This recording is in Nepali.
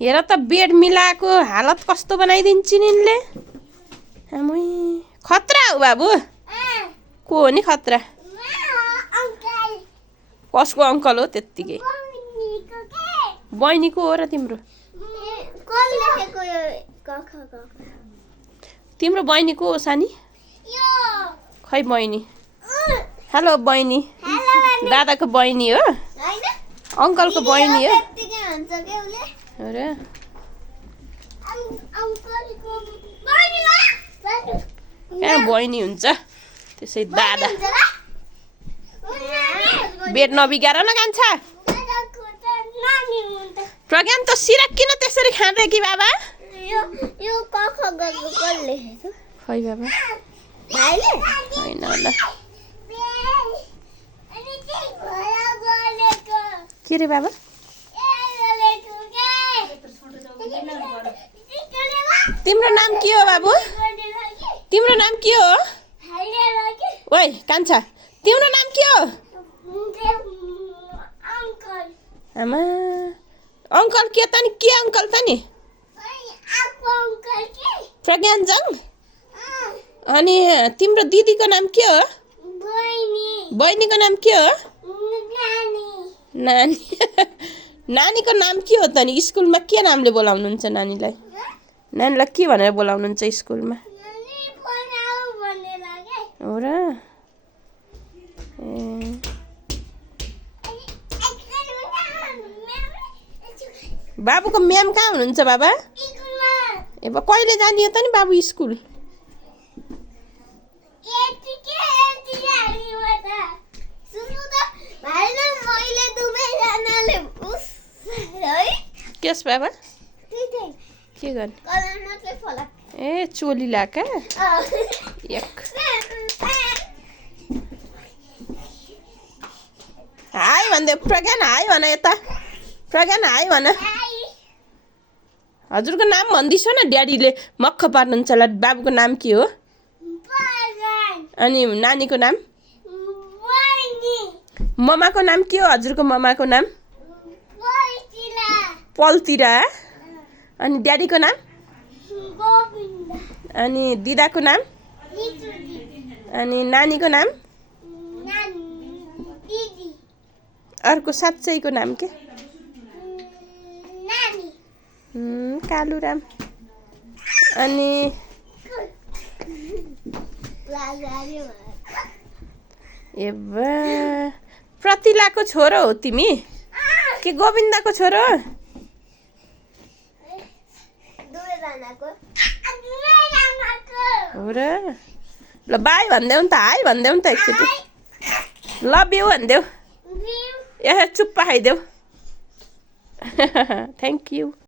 हेर त बेड मिलाएको हालत कस्तो बनाइदिन्छन् यिनले। आमै खतरा हो बाबु। को हो नि खतरा? कसको अङ्कल हो त्यत्तिकै? बहिनीको हो र तिम्रो? तिम्रो बहिनीको हो सानी? खै बहिनी। हेलो बहिनी। दादाको बहिनी हो? अङ्कलको बहिनी हो? र कहाँ बहिनी हुन्छ त्यसै दादा। बेड नबिगार न कान्छा। प्रज्ञान त सिरक किन त्यसरी खाँदै कि बाबा? खै बाबा होइन होला। के रे बाबा? तिम्रो नाम के हो बाबु? तिम्रो नाम के हो? ओइ कान्छा तिम्रो नाम के हो? आमा अङ्कल के त नि? के अङ्कल त नि? प्रज्ञानजङ। अनि तिम्रो दिदीको नाम के हो? बहिनीको नाम के हो? नानी। नानीको नाम के हो त नि? स्कुलमा के नामले बोलाउनुहुन्छ नानीलाई? नानीलाई के भनेर बोलाउनुहुन्छ स्कुलमा? हो र? बाबुको म्याम कहाँ हुनुहुन्छ बाबा? ए कहिले जाने हो त नि बाबु स्कुल? केस बाबा? के गर्ने? ए चोली लाका? हाई भनिदेऊ प्रज्ञान। हाई भन यता। प्रज्ञान हाई भन। हजुरको नाम भन्दैछ न ड्याडीले मक्ख पार्नुहुन्छ होला। बाबुको नाम के हो? अनि नानीको नाम? ममाको नाम के हो? हजुरको ममाको नाम? पल्तिरा। अनि ड्याडीको नाम? अनि दिदाको नाम? अनि नानीको नाम? अर्को साँच्चैको नाम के? कालुराम। अनि ए प्रतिलाको छोरो हो तिमी? के गोविन्दको छोरो हो? हो र? ल बाई भनिदेऊ नि त। हाई भनिदेऊ नि त एकचोटि। लभ यु भनिदेऊ। ए चुप्पा खाइदेऊ। Thank you.